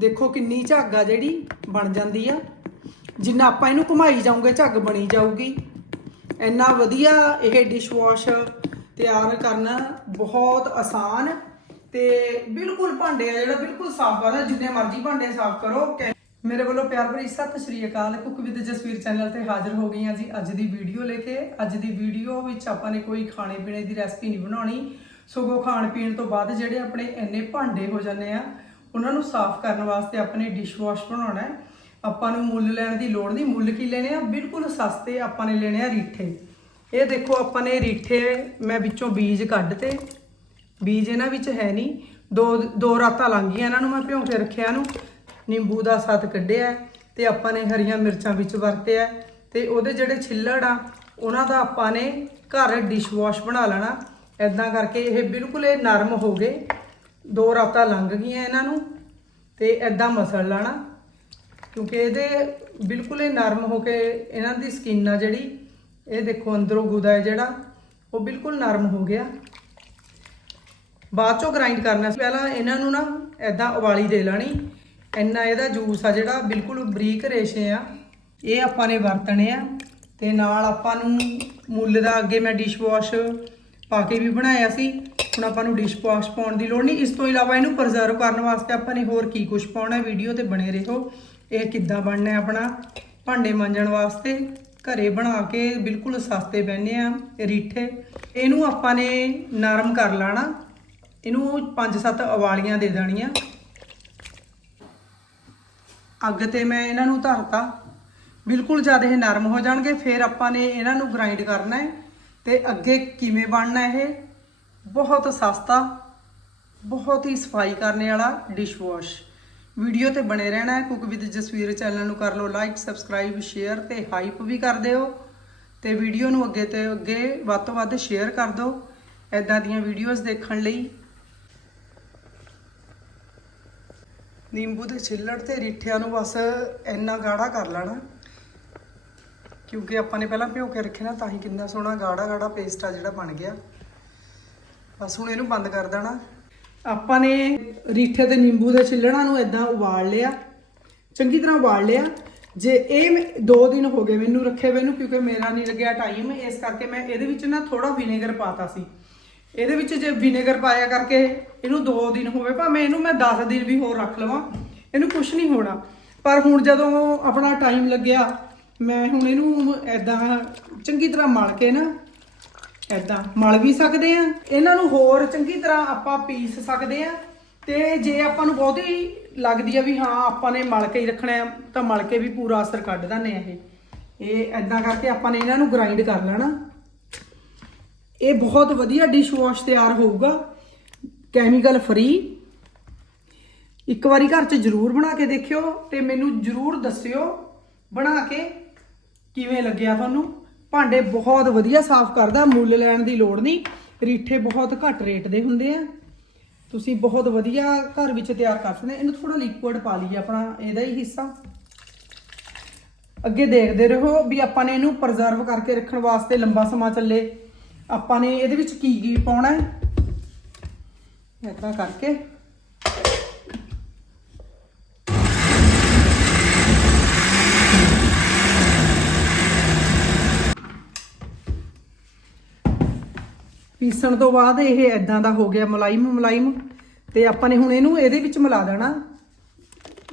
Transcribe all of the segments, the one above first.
ਦੇਖੋ ਕਿੰਨੀ ਝੱਗ ਆ ਜਿਹੜੀ ਬਣ ਜਾਂਦੀ ਆ। ਜਿੰਨਾ ਆਪਾਂ ਇਹਨੂੰ ਘੁਮਾਈ ਜਾਊਂਗੇ, ਝੱਗ ਬਣੀ ਜਾਊਗੀ। ਇੰਨਾ ਵਧੀਆ ਇਹ ਡਿਸ਼ਵਾਸ਼ ਤਿਆਰ ਕਰਨਾ ਬਹੁਤ ਆਸਾਨ ਤੇ ਬਿਲਕੁਲ ਭਾਂਡੇ ਆ ਜਿਹੜਾ ਬਿਲਕੁਲ ਸਾਫ਼ ਕਰਨਾ ਜਿੰਨੇ ਮਰਜ਼ੀ ਭਾਂਡੇ ਸਾਫ਼ ਕਰੋ। ਕੈ- ਮੇਰੇ ਵੱਲੋਂ ਪਿਆਰ ਭਰੀ ਸਤਿ ਸ਼੍ਰੀ ਅਕਾਲ। ਕੁੱਕ ਵਿਦ ਜਸਵੀਰ ਚੈਨਲ ਤੇ ਹਾਜ਼ਰ ਹੋ ਗਈ ਹਾਂ ਜੀ ਅੱਜ ਦੀ ਵੀਡੀਓ ਲੈ ਕੇ। ਅੱਜ ਦੀ ਵੀਡੀਓ ਵਿੱਚ ਆਪਾਂ ਨੇ ਕੋਈ ਖਾਣੇ ਪੀਣੇ ਦੀ ਰੈਸਪੀ ਨਹੀਂ ਬਣਾਉਣੀ। ਸਗੋਂ ਖਾਣ ਪੀਣ ਤੋਂ ਬਾਅਦ ਜਿਹੜੇ ਆਪਣੇ ਇੰਨੇ ਭਾਂਡੇ ਹੋ ਜਾਂਦੇ ਆ ਉਹਨਾਂ ਨੂੰ ਸਾਫ਼ ਕਰਨ ਵਾਸਤੇ ਆਪਣੇ ਡਿਸ਼ਵਾਸ਼ ਬਣਾਉਣਾ ਹੈ। ਆਪਾਂ ਨੂੰ ਮੁੱਲ ਲੈਣ ਦੀ ਲੋੜ ਨਹੀਂ। ਮੁੱਲ ਕੀ ਲੈਣੇ ਆ? ਬਿਲਕੁਲ ਸਸਤੇ ਆਪਾਂ ਨੇ ਲੈਣੇ ਆ ਰੀਠੇ। ਇਹ ਦੇਖੋ, ਆਪਾਂ ਨੇ ਰੀਠੇ ਮੈਂ ਵਿੱਚੋਂ ਬੀਜ ਕੱਢ ਤੇ ਬੀਜ ਇਹਨਾਂ ਵਿੱਚ ਹੈ ਨਹੀਂ। ਦੋ ਦੋ ਰਾਤਾਂ ਲੰਘ ਗਈਆਂ ਇਹਨਾਂ ਨੂੰ ਮੈਂ ਭਿਉਂ ਕੇ ਰੱਖਿਆ ਇਹਨੂੰ ਨਿੰਬੂ ਦਾ ਸੱਤ ਕੱਢਿਆ ਤੇ ਆਪਾਂ ਨੇ ਹਰੀਆਂ ਮਿਰਚਾਂ ਵਿੱਚ ਵਰਤਿਆ ਤੇ ਉਹਦੇ ਜਿਹੜੇ ਛਿੱਲੜ ਆ, ਉਹਨਾਂ ਦਾ ਆਪਾਂ ਨੇ ਘਰ ਡਿਸ਼ਵਾਸ਼ ਬਣਾ ਲੈਣਾ। ਐਦਾਂ ਕਰਕੇ ਇਹ ਬਿਲਕੁਲ ਇਹ ਨਰਮ ਹੋ ਗਏ। ਦੋ ਰਾਤਾਂ ਲੰਘ ਗਈਆਂ ਇਹਨਾਂ ਨੂੰ ਤੇ ਐਦਾਂ ਮਸਲ ਲੈਣਾ, ਕਿਉਂਕਿ ਇਹਦੇ ਬਿਲਕੁਲ ਇਹ ਨਰਮ ਹੋ ਕੇ ਇਹਨਾਂ ਦੀ ਸਕਿਨ ਆ ਜਿਹੜੀ, ਇਹ ਦੇਖੋ ਅੰਦਰੋਂ ਗੁਦਾ ਹੈ ਜਿਹੜਾ, ਉਹ ਬਿਲਕੁਲ ਨਰਮ ਹੋ ਗਿਆ। ਬਾਅਦ ਚੋਂ ਗ੍ਰਾਈਂਡ ਕਰਨਾ ਪਹਿਲਾਂ ਇਹਨਾਂ ਨੂੰ ਨਾ ਐਦਾਂ ਉਬਾਲੀ ਦੇ ਲੈਣੀ, ਇੰਨਾ ਇਹਦਾ ਜੂਸ ਆ ਜਿਹੜਾ ਬਿਲਕੁਲ ਬਰੀਕ ਰੇਸ਼ੇ ਆ, ਇਹ ਆਪਾਂ ਨੇ ਵਰਤਣੇ ਆ ਤੇ ਨਾਲ ਆਪਾਂ ਨੂੰ ਮੁੱਲ ਦਾ ਅੱਗੇ ਮੈਂ ਡਿਸ਼ਵਾਸ਼ ਪਾ ਕੇ ਵੀ ਬਣਾਇਆ ਸੀ। ਹੁਣ ਆਪਾਂ ਨੂੰ ਡਿਸ਼ ਵਾਸ਼ ਪਾਉਣ ਦੀ ਲੋੜ ਨਹੀਂ। ਇਸ ਤੋਂ ਇਲਾਵਾ ਇਹਨੂੰ ਪ੍ਰੀਜ਼ਰਵ ਕਰਨ ਵਾਸਤੇ ਆਪਾਂ ਨੇ ਹੋਰ ਕੀ ਕੁਝ ਪਾਉਣਾ ਹੈ? ਵੀਡੀਓ ਤੇ ਬਣੇ ਰਹੋ। ਇਹ ਕਿੱਦਾਂ ਬਣਨਾ ਹੈ ਆਪਣਾ? ਭਾਂਡੇ ਮਾਂਜਣ ਵਾਸਤੇ ਘਰੇ ਬਣਾ ਕੇ ਬਿਲਕੁਲ ਸਸਤੇ ਪੈਣੇ ਆ ਰੀਠੇ। ਇਹਨੂੰ ਆਪਾਂ ਨੇ ਨਰਮ ਕਰ ਲੈਣਾ। ਇਹਨੂੰ 5-7 ਉਬਾਲੀਆਂ ਦੇ ਦੇਣੀਆਂ। ਅੱਗ ਤੇ ਮੈਂ ਇਹਨਾਂ ਨੂੰ ਧਰਤਾ। ਬਿਲਕੁਲ ਜਦ ਇਹ ਨਰਮ ਹੋ ਜਾਣਗੇ। ਫਿਰ ਆਪਾਂ ਨੇ ਇਹਨਾਂ ਨੂੰ ਗ੍ਰਾਈਂਡ ਕਰਨਾ ਹੈ। ਤੇ ਅੱਗੇ ਕਿਵੇਂ ਬਣਨਾ ਇਹ? ਬਹੁਤ ਸਸਤਾ, ਬਹੁਤ ਹੀ ਸਫ਼ਾਈ ਕਰਨੇ ਵਾਲਾ ਡਿਸ਼ਵਾਸ਼ ਵੀਡੀਓ ਤੇ ਬਣੇ ਰਹਿਣਾ ਹੈ, ਕੁਕ ਵਿਦ ਜਸਵੀਰ ਚੈਨਲ ਨੂੰ ਕਰ ਲਓ ਲਾਈਕ ਸਬਸਕ੍ਰਾਈਬ ਸ਼ੇਅਰ ਤੇ ਹਾਈਪ ਵੀ ਕਰ ਦਿਓ। ਤੇ ਵੀਡੀਓ ਨੂੰ ਅੱਗੇ ਤੇ ਅੱਗੇ ਵੱਧ ਤੋਂ ਵੱਧ ਸ਼ੇਅਰ ਕਰ ਦਿਓ ਐਦਾਂ ਦੀਆਂ ਵੀਡੀਓਜ਼ ਦੇਖਣ ਲਈ। ਨਿੰਬੂ ਦੇ ਛਿੱਲੜ ਤੇ ਰੀਠਿਆਂ ਨੂੰ ਬਸ ਇੰਨਾ ਗਾੜਾ ਕਰ ਲੈਣਾ। ਕਿਉਂਕਿ ਆਪਾਂ ਨੇ ਪਹਿਲਾਂ ਭਿਓ ਕੇ ਰੱਖੇ ਨਾ, ਤਾਂ ਹੀ ਕਿੰਨਾ ਸੋਹਣਾ ਗਾੜਾ ਗਾੜਾ ਪੇਸਟ ਆ ਜਿਹੜਾ ਬਣ ਗਿਆ। ਬਸ ਹੁਣ ਇਹਨੂੰ ਬੰਦ ਕਰ ਦੇਣਾ। ਆਪਾਂ ਨੇ ਰੀਠੇ ਤੇ ਨਿੰਬੂ ਦੇ ਛਿੱਲੜਾਂ ਨੂੰ ਇਦਾਂ ਉਬਾਲ ਲਿਆ। ਚੰਗੀ ਤਰ੍ਹਾਂ ਉਬਾਲ ਲਿਆ। ਜੇ ਇਹ ਮੈਂ- ਦਿਨ ਹੋ ਗਏ ਮੈਨੂੰ ਰੱਖੇ ਹੋਏ ਨੂੰ, ਕਿਉਂਕਿ ਮੇਰਾ ਨਹੀਂ ਲੱਗਿਆ ਟਾਈਮ ਇਸ ਕਰਕੇ ਮੈਂ ਇਹਦੇ ਵਿੱਚ ਨਾ ਥੋੜਾ ਵਿਨੇਗਰ ਪਾਤਾ ਸੀ। ਇਹਦੇ ਵਿੱਚ ਜੇ ਵਿਨੇਗਰ ਪਾਇਆ ਕਰਕੇ ਇਹਨੂੰ 2 ਦਿਨ ਹੋਵੇ, ਭਾਵੇਂ ਇਹਨੂੰ ਮੈਂ 10 ਦਿਨ ਵੀ ਹੋਰ ਰੱਖ ਲਵਾਂ, ਇਹਨੂੰ ਕੁਝ ਨਹੀਂ ਹੋਣਾ। ਪਰ ਹੁਣ ਜਦੋਂ ਆਪਣਾ ਟਾਈਮ ਲੱਗਿਆ ਮੈਂ ਹੁਣ ਇਹਨੂੰ ਐਦਾਂ ਚੰਗੀ ਤਰ੍ਹਾਂ ਮਲ ਕੇ ਨਾ ਐਦਾਂ ਮਲ ਵੀ ਸਕਦੇ ਆ। ਇਹਨਾਂ ਨੂੰ ਹੋਰ ਚੰਗੀ ਤਰ੍ਹਾਂ ਆਪਾਂ ਪੀਸ ਸਕਦੇ ਆ। ਤੇ ਜੇ ਆਪਾਂ ਨੂੰ ਬਹੁਤੀ ਲੱਗਦੀ ਆ ਵੀ ਹਾਂ, ਆਪਾਂ ਨੇ ਮਲ ਕੇ ਹੀ ਰੱਖਣਾ ਤਾਂ ਮਲ ਕੇ ਵੀ ਪੂਰਾ ਅਸਰ ਕੱਢ ਦਿੰਦੇ ਆ ਇਹ। ਇਹ ਐਦਾਂ ਕਰਕੇ ਆਪਾਂ ਨੇ ਇਹਨਾਂ ਨੂੰ ਗ੍ਰਾਈਂਡ ਕਰ ਲੈਣਾ। ਇਹ ਬਹੁਤ ਵਧੀਆ ਡਿਸ਼ਵਾਸ਼ ਤਿਆਰ ਹੋਊਗਾ। ਕੈਮੀਕਲ ਫਰੀ ਇੱਕ ਵਾਰੀ ਘਰ 'ਚ ਜ਼ਰੂਰ ਬਣਾ ਕੇ ਦੇਖਿਓ ਤੇ ਮੈਨੂੰ ਜ਼ਰੂਰ ਦੱਸਿਓ। ਬਣਾ ਕੇ ਕਿਵੇਂ ਲੱਗਿਆ ਤੁਹਾਨੂੰ? ਭਾਂਡੇ ਬਹੁਤ ਵਧੀਆ ਸਾਫ਼ ਕਰਦਾ, ਮੁੱਲ ਲੈਣ ਦੀ ਲੋੜ ਨਹੀਂ। ਰੀਠੇ ਬਹੁਤ ਘੱਟ ਰੇਟ ਦੇ ਹੁੰਦੇ ਆ। ਤੁਸੀਂ ਬਹੁਤ ਵਧੀਆ ਘਰ ਵਿੱਚ ਤਿਆਰ ਕਰ ਸਕਦੇ ਇਹਨੂੰ ਥੋੜਾ ਲਿਕੁਇਡ ਪਾ ਲਈਏ ਆਪਣਾ, ਇਹਦਾ ਹੀ ਹਿੱਸਾ। ਅੱਗੇ ਦੇਖਦੇ ਰਹੋ ਵੀ ਆਪਾਂ ਨੇ ਇਹਨੂੰ ਪ੍ਰਜ਼ਰਵ ਕਰਕੇ ਰੱਖਣ ਵਾਸਤੇ ਲੰਬਾ ਸਮਾਂ ਚੱਲੇ। ਆਪਾਂ ਨੇ ਇਹਦੇ ਵਿੱਚ ਕੀ ਕੀ ਪਾਉਣਾ ਹੈ? ਇਤਨਾ ਕਰਕੇ। ਪੀਸਣ ਤੋਂ ਬਾਅਦ ਇਹ ਐਦਾਂ ਦਾ ਹੋ ਗਿਆ ਮਲਾਈਮ ਮਲਾਈਮ ਤੇ ਆਪਾਂ ਨੇ ਹੁਣ ਇਹਨੂੰ ਇਹਦੇ ਵਿੱਚ ਮਿਲਾ ਦੇਣਾ,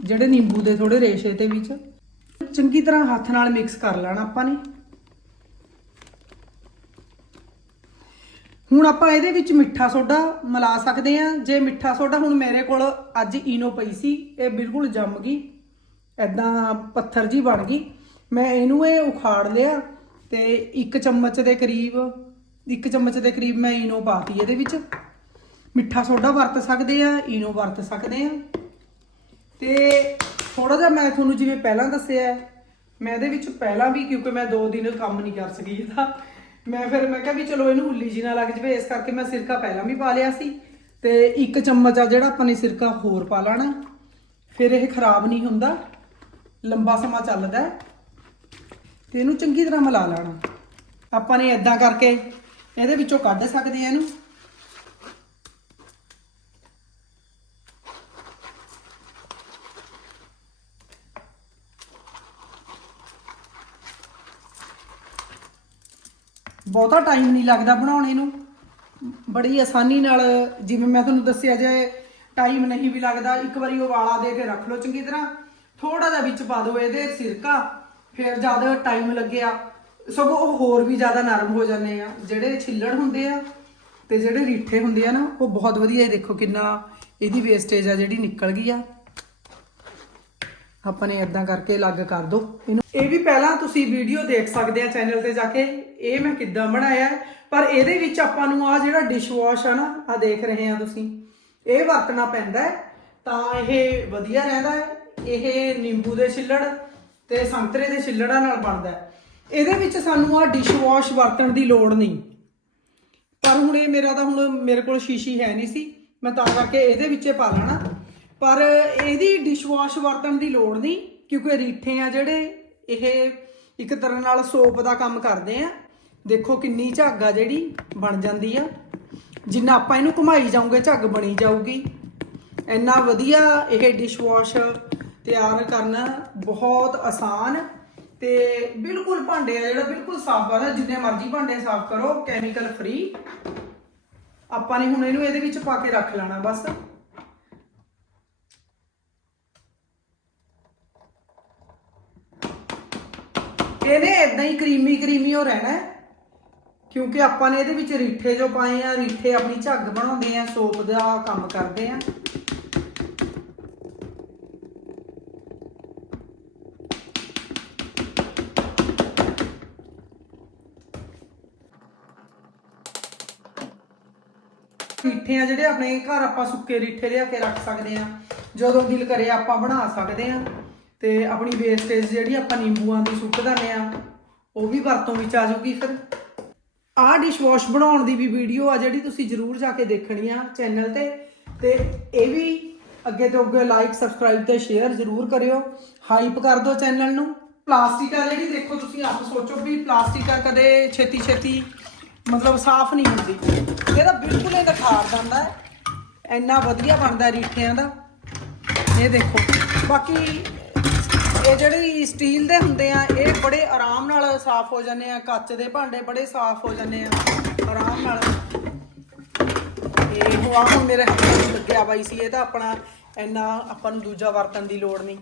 ਜਿਹੜੇ ਨਿੰਬੂ ਦੇ ਥੋੜੇ ਰੇਸ਼ੇ ਤੇ ਵਿੱਚ। ਚੰਗੀ ਤਰ੍ਹਾਂ ਹੱਥ ਨਾਲ ਮਿਕਸ ਕਰ ਲੈਣਾ ਆਪਾਂ ਨੇ। ਹੁਣ ਆਪਾਂ ਇਹਦੇ ਵਿੱਚ ਮਿੱਠਾ ਸੋਡਾ ਮਿਲਾ ਸਕਦੇ ਆ ਜੇ ਮਿੱਠਾ ਸੋਡਾ ਹੁਣ ਮੇਰੇ ਕੋਲ ਅੱਜ ਈਨੋ ਪਈ ਸੀ, ਇਹ ਬਿਲਕੁਲ ਜੰਮ ਗਈ। ਐਦਾਂ ਪੱਥਰ ਜੀ ਬਣ ਗਈ। ਮੈਂ ਇਹਨੂੰ ਇਹ ਉਖਾੜ ਲਿਆ ਤੇ ਇੱਕ ਚਮਚ ਦੇ ਕਰੀਬ ਇੱਕ ਚਮਚ ਦੇ ਕਰੀਬ ਮੈਂ ਈਨੋ ਪਾਤੀ ਇਹਦੇ ਵਿੱਚ। ਮਿੱਠਾ ਸੋਡਾ ਵਰਤ ਸਕਦੇ ਆ, ਈਨੋ ਵਰਤ ਸਕਦੇ ਆ। ਤੇ ਥੋੜਾ ਜਿਹਾ ਮੈਂ ਤੁਹਾਨੂੰ ਜਿਵੇਂ ਪਹਿਲਾਂ ਦੱਸਿਆ ਮੈਂ ਇਹਦੇ ਵਿੱਚ ਪਹਿਲਾਂ ਵੀ ਕਿਉਂਕਿ ਮੈਂ 2 ਦਿਨ ਕੰਮ ਨਹੀਂ ਕਰ ਸਕੀ ਇਹਦਾ, ਮੈਂ ਫਿਰ ਮੈਂ ਕਿਹਾ ਵੀ ਚਲੋ ਇਹਨੂੰ ਹੁੱਲੀ ਜੀ ਨਾ ਲੱਗ ਜਵੇ, ਇਸ ਕਰਕੇ ਮੈਂ ਸਿਰਕਾ ਪਹਿਲਾਂ ਵੀ ਪਾ ਲਿਆ ਸੀ। ਤੇ ਇੱਕ ਚਮਚ ਆ ਜਿਹੜਾ ਆਪਾਂ ਨੇ ਸਿਰਕਾ ਹੋਰ ਪਾ ਲੈਣਾ। ਫਿਰ ਇਹ ਖਰਾਬ ਨਹੀਂ ਹੁੰਦਾ, ਲੰਬਾ ਸਮਾਂ ਚੱਲਦਾ ਹੈ। ਤੇ ਇਹਨੂੰ ਚੰਗੀ ਤਰ੍ਹਾਂ ਮਿਲਾ ਲੈਣਾ। ਆਪਾਂ ਨੇ ਇਦਾਂ ਕਰਕੇ ਇਹਦੇ ਵਿੱਚੋਂ ਕੱਢ ਸਕਦੇ ਆ ਇਹਨੂੰ। ਬਹੁਤਾ ਟਾਈਮ ਨਹੀਂ ਲੱਗਦਾ ਬਣਾਉਣੇ ਨੂੰ। ਬੜੀ ਆਸਾਨੀ ਨਾਲ, ਜਿਵੇਂ ਮੈਂ ਤੁਹਾਨੂੰ ਦੱਸਿਆ ਜੇ ਟਾਈਮ ਨਹੀਂ ਵੀ ਲੱਗਦਾ, ਇੱਕ ਵਾਰੀ ਉਬਾਲਾ ਦੇ ਕੇ ਰੱਖ ਲਓ ਚੰਗੀ ਤਰ੍ਹਾਂ। ਥੋੜਾ ਜਿਹਾ ਵਿੱਚ ਪਾ ਦਿਓ ਇਹਦੇ ਸਿਰਕਾ, ਫਿਰ ਜਦ ਟਾਈਮ ਲੱਗਿਆ। ਸਗੋਂ ਉਹ ਹੋਰ ਵੀ ਜ਼ਿਆਦਾ ਨਰਮ ਹੋ ਜਾਂਦੇ ਆ। ਜਿਹੜੇ ਛਿੱਲੜ ਹੁੰਦੇ ਆ ਤੇ ਜਿਹੜੇ ਰੀਠੇ ਹੁੰਦੇ ਆ ਨਾ, ਉਹ ਬਹੁਤ ਵਧੀਆ ਇਹ ਦੇਖੋ ਕਿੰਨਾ ਇਹਦੀ ਵੇਸਟੇਜ ਆ ਜਿਹੜੀ ਨਿਕਲ ਗਈ ਆ। ਆਪਾਂ ਨੇ ਇਦਾਂ ਕਰਕੇ ਅਲੱਗ ਕਰ ਦੋ। ਇਹਨੂੰ ਇਹ ਵੀ ਪਹਿਲਾਂ ਤੁਸੀਂ ਵੀਡੀਓ ਦੇਖ ਸਕਦੇ ਆ ਚੈਨਲ ਤੇ ਜਾ ਕੇ, ਇਹ ਮੈਂ ਕਿੱਦਾਂ ਬਣਾਇਆ ਪਰ ਇਹਦੇ ਵਿੱਚ ਆਪਾਂ ਨੂੰ ਆ ਜਿਹੜਾ ਡਿਸ਼ ਵਾਸ਼ ਆ ਨਾ ਆ ਦੇਖ ਰਹੇ ਆ ਤੁਸੀਂ। ਇਹ ਵਰਤਣਾ ਪੈਂਦਾ ਹੈ, ਤਾਂ ਇਹ ਵਧੀਆ ਰਹਿੰਦਾ ਹੈ। ਇਹ ਨਿੰਬੂ ਦੇ ਛਿੱਲੜ ਤੇ ਸੰਤਰੇ ਦੇ ਛਿੱਲੜਾਂ ਨਾਲ ਬਣਦਾ ਹੈ। ਇਹਦੇ ਵਿੱਚ ਸਾਨੂੰ ਆ ਡਿਸ਼ ਵਾਸ਼ ਵਰਤਣ ਦੀ ਲੋੜ ਨਹੀਂ। ਪਰ ਹੁਣ ਇਹ ਮੇਰਾ ਤਾਂ ਹੁਣ ਮੇਰੇ ਕੋਲ ਸ਼ੀਸ਼ੀ ਹੈ ਨਹੀਂ ਸੀ, ਮੈਂ ਤਾਂ ਕਰਕੇ ਇਹਦੇ ਵਿੱਚੇ ਪਾ ਲੈਣਾ। ਪਰ ਇਹਦੀ ਡਿਸ਼ਵਾਸ਼ ਵਰਤਣ ਦੀ ਲੋੜ ਨਹੀਂ, ਕਿਉਂਕਿ ਰੀਠੇ ਆ ਜਿਹੜੇ, ਇਹ ਇੱਕ ਤਰ੍ਹਾਂ ਨਾਲ ਸੋਪ ਦਾ ਕੰਮ ਕਰਦੇ ਆ। ਦੇਖੋ ਕਿੰਨੀ ਝੱਗ ਆ ਜਿਹੜੀ, ਬਣ ਜਾਂਦੀ ਆ। ਜਿੰਨਾ ਆਪਾਂ ਇਹਨੂੰ ਘੁਮਾਈ ਜਾਵਾਂਗੇ ਝੱਗ ਬਣੀ ਜਾਊਗੀ। ਇੰਨਾ ਵਧੀਆ ਇਹ ਡਿਸ਼ਵਾਸ਼ ਤਿਆਰ ਕਰਨਾ ਬਹੁਤ ਆਸਾਨ ਤੇ ਬਿਲਕੁਲ ਭਾਂਡੇ ਆ ਜਿਹੜਾ ਬਿਲਕੁਲ ਸਾਫ਼ ਆ, ਜਿੰਨੇ ਮਰਜ਼ੀ ਭਾਂਡੇ ਸਾਫ਼ ਕਰੋ ਕੈਮੀਕਲ ਫ੍ਰੀ ਆਪਾਂ ਨੇ ਹੁਣ ਇਹਨੂੰ ਇਹਦੇ ਵਿੱਚ ਪਾ ਕੇ ਰੱਖ ਲੈਣਾ ਬਸ। ਇਹਨੇ ਇਦਾਂ ਹੀ ਕਰੀਮੀ ਕਰੀਮੀ ਹੋ ਰਹਿਣਾ ਕਿਉਂਕਿ ਆਪਾਂ ਨੇ ਇਹਦੇ ਵਿੱਚ ਰੀਠੇ ਜੋ ਪਾਏ ਆ, ਰੀਠੇ ਆਪਣੀ ਝੱਗ ਬਣਾਉਂਦੇ ਆ, ਸੋਪ ਦਾ ਕੰਮ ਕਰਦੇ ਆ। ਰੀਠੇ ਆ ਜਿਹੜੇ ਆਪਣੇ ਘਰ ਆਪਾਂ ਸੁੱਕੇ ਰੀਠੇ ਲਿਆ ਕੇ ਰੱਖ ਸਕਦੇ ਆ, ਜਦੋਂ ਦਿਲ ਕਰੇ ਆਪਾਂ ਬਣਾ ਸਕਦੇ ਆ। ਤੇ ਆਪਣੀ ਵੇਸਟੇਜ ਜਿਹੜੀ ਆਪਾਂ ਨਿੰਬੂਆਂ ਦੀ ਸੁੱਟ ਦਿੰਦੇ ਆ, ਉਹ ਵੀ ਵਰਤੋਂ ਵਿੱਚ ਆ ਜਾਊਗੀ ਫਿਰ। ਆਹ ਡਿਸ਼ ਵਾਸ਼ ਬਣਾਉਣ ਦੀ ਵੀ ਵੀਡੀਓ ਆ ਜਿਹੜੀ ਤੁਸੀਂ ਜਰੂਰ ਜਾ ਕੇ ਦੇਖਣੀ ਆ ਚੈਨਲ ਤੇ। ਤੇ ਇਹ ਵੀ ਅੱਗੇ ਤੋਂ ਅੱਗੇ ਲਾਈਕ ਸਬਸਕ੍ਰਾਈਬ ਤੇ ਸ਼ੇਅਰ ਜਰੂਰ ਕਰਿਓ। ਹਾਈਪ ਕਰ ਦਿਓ ਚੈਨਲ ਨੂੰ। ਪਲਾਸਟਿਕ ਆ ਜਿਹੜੀ ਦੇਖੋ ਤੁਸੀਂ, ਆਪ ਸੋਚੋ ਵੀ ਪਲਾਸਟਿਕ ਆ ਕਦੇ ਛੇਤੀ ਛੇਤੀ ਮਤਲਬ ਸਾਫ਼ ਨਹੀਂ ਹੁੰਦੀ। ਇਹਦਾ ਬਿਲਕੁਲ ਇਹਦਾ ਦਿਖਾਰ ਦਿੰਦਾ ਹੈ। ਇੰਨਾ ਵਧੀਆ ਬਣਦਾ ਰੀਠਿਆਂ ਦਾ। ਇਹ ਦੇਖੋ। ਬਾਕੀ ਇਹ ਜਿਹੜੀ ਸਟੀਲ ਦੇ ਹੁੰਦੇ ਆ, ਇਹ ਬੜੇ ਆਰਾਮ ਨਾਲ ਸਾਫ਼ ਹੋ ਜਾਂਦੇ ਆ। ਕੱਚ ਦੇ ਭਾਂਡੇ ਬੜੇ ਸਾਫ਼ ਹੋ ਜਾਂਦੇ ਆ। ਆਰਾਮ ਨਾਲ। ਇਹ ਹੁਆ ਹੁਣ ਮੇਰੇ ਹੱਥਾਂ ਨੂੰ ਲੱਗਿਆ ਬਾਈ ਸੀ। ਇਹ ਤਾਂ ਆਪਣਾ ਇੰਨਾ ਆਪਾਂ ਨੂੰ ਦੂਜਾ ਵਰਤਣ ਦੀ ਲੋੜ ਨਹੀਂ।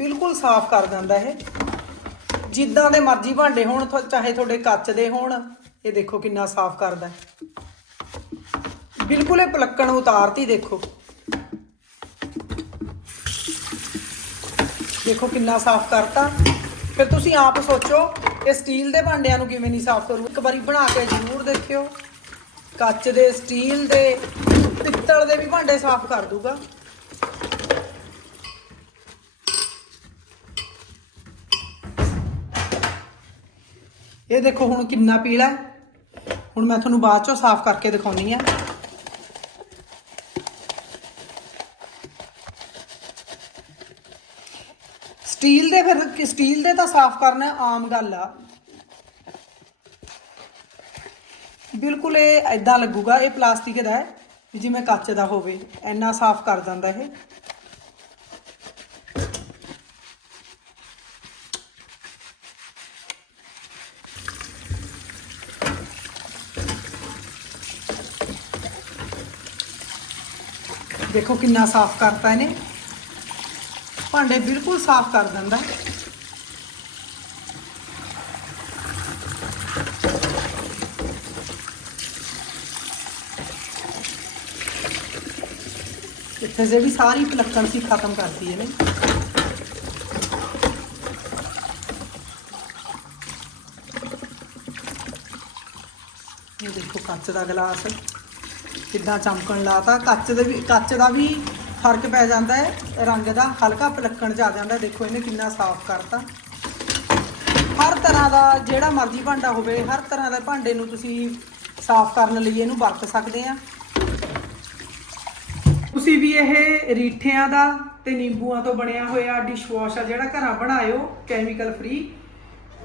ਬਿਲਕੁਲ ਸਾਫ਼ ਕਰ ਦਿੰਦਾ ਇਹ। ਜਿੱਦਾਂ ਦੇ ਮਰਜ਼ੀ ਭਾਂਡੇ ਹੋਣ ਚਾਹੇ ਤੁਹਾਡੇ ਕੱਚ ਦੇ ਹੋਣ, ਇਹ ਦੇਖੋ ਕਿੰਨਾ ਸਾਫ਼ ਕਰਦਾ ਹੈ। ਬਿਲਕੁਲ ਇਹ ਪਲੱਕਣ ਉਤਾਰਤੀ ਦੇਖੋ। ਦੇਖੋ ਕਿੰਨਾ ਸਾਫ਼ ਕਰਤਾ। ਫਿਰ ਤੁਸੀਂ ਆਪ ਸੋਚੋ, ਇਹ ਸਟੀਲ ਦੇ ਭਾਂਡਿਆਂ ਨੂੰ ਕਿਵੇਂ ਨਹੀਂ ਸਾਫ਼ ਕਰੂ? ਇੱਕ ਵਾਰੀ ਬਣਾ ਕੇ ਜ਼ਰੂਰ ਦੇਖਿਓ। ਕੱਚ ਦੇ, ਸਟੀਲ ਦੇ, ਪਿੱਤਲ ਦੇ ਵੀ ਭਾਂਡੇ ਸਾਫ਼ ਕਰ ਦੂਗਾ। ਇਹ ਦੇਖੋ ਹੁਣ ਕਿੰਨਾ ਪੀਲਾ ਹੁਣ ਮੈਂ ਤੁਹਾਨੂੰ ਬਾਅਦ ਚੋਂ ਸਾਫ਼ ਕਰਕੇ ਦਿਖਾਉਣੀ ਆ। ਸਟੀਲ ਦੇ ਫਿਰ ਕਿ ਸਟੀਲ ਦੇ ਤਾਂ ਸਾਫ਼ ਕਰਨਾ ਆਮ ਗੱਲ ਆ। ਬਿਲਕੁਲ ਇਹ ਐਦਾਂ ਲੱਗੂਗਾ, ਇਹ ਪਲਾਸਟਿਕ ਦਾ ਹੈ ਜਿਵੇਂ ਕੱਚ ਦਾ ਹੋਵੇ ਐਨਾ ਸਾਫ਼ ਕਰ ਜਾਂਦਾ ਇਹ। ਦੇਖੋ ਕਿੰਨਾ ਸਾਫ਼ ਕਰਤਾ ਇਹਨੇ ਭਾਂਡੇ ਬਿਲਕੁਲ ਸਾਫ਼ ਕਰ ਦਿੰਦਾ ਇੱਥੇ ਜਿਹੜੀ ਸਾਰੀ ਪਲੱਕਣ ਸੀ ਖਤਮ ਕਰਤੀ ਇਹਨੇ ਇਹ ਦੇਖੋ ਕੱਚ ਦਾ ਗਲਾਸ ਕਿੱਦਾਂ ਚਮਕਣ ਲਾਤਾ ਕੱਚ ਦੇ ਵੀ ਕੱਚ ਦਾ ਵੀ ਫ਼ਰਕ ਪੈ ਜਾਂਦਾ ਹੈ। ਰੰਗ ਦਾ ਹਲਕਾ ਪਲੱਕਣ ਚ ਆ ਜਾਂਦਾ ਦੇਖੋ ਇਹਨੇ ਕਿੰਨਾ ਸਾਫ਼ ਕਰਤਾ। ਹਰ ਤਰ੍ਹਾਂ ਦਾ ਜਿਹੜਾ ਮਰਜ਼ੀ ਭਾਂਡਾ ਹੋਵੇ, ਹਰ ਤਰ੍ਹਾਂ ਦੇ ਭਾਂਡੇ ਨੂੰ ਤੁਸੀਂ ਸਾਫ਼ ਕਰਨ ਲਈ ਇਹਨੂੰ ਵਰਤ ਸਕਦੇ ਆ। ਤੁਸੀਂ ਵੀ ਇਹ ਰੀਠਿਆਂ ਦਾ ਤੇ ਨਿੰਬੂਆਂ ਤੋਂ ਬਣਿਆ ਹੋਇਆ ਡਿਸ਼ਵਾਸ਼ ਆ ਜਿਹੜਾ ਘਰਾਂ ਬਣਾਇਓ ਕੈਮੀਕਲ ਫ੍ਰੀ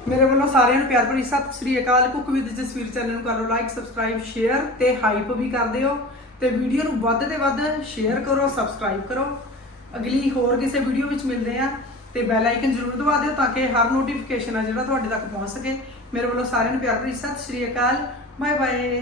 ਮੇਰੇ ਵੱਲੋਂ ਸਾਰਿਆਂ ਨੂੰ ਪਿਆਰ ਭਰੀ ਸਤਿ ਸ੍ਰੀ ਅਕਾਲ। ਕੁੱਕ ਵਿਦ ਜਸਵੀਰ ਚੈਨਲ ਨੂੰ ਕਰੋ ਲਾਈਕ ਸਬਸਕ੍ਰਾਈਬ ਸ਼ੇਅਰ ਤੇ ਹਾਈਪ ਵੀ ਕਰ ਦਿਓ। ਤੇ ਵੀਡੀਓ ਨੂੰ ਵੱਧ ਤੇ ਵੱਧ ਸ਼ੇਅਰ ਕਰੋ ਸਬਸਕ੍ਰਾਈਬ ਕਰੋ। ਅਗਲੀ ਹੋਰ ਕਿਸੇ ਵੀਡੀਓ ਵਿੱਚ ਮਿਲਦੇ ਆ ਤੇ ਬੈਲ ਆਈਕਨ ਜ਼ਰੂਰ ਦਬਾ ਦਿਓ ਤਾਂ ਕਿ ਹਰ ਨੋਟੀਫਿਕੇਸ਼ਨ ਆ ਜਿਹੜਾ ਤੁਹਾਡੇ ਤੱਕ ਪਹੁੰਚ ਸਕੇ। ਮੇਰੇ ਵੱਲੋਂ ਸਾਰਿਆਂ ਨੂੰ ਪਿਆਰ ਭਰੀ ਸਤਿ ਸ਼੍ਰੀ ਅਕਾਲ। Bye bye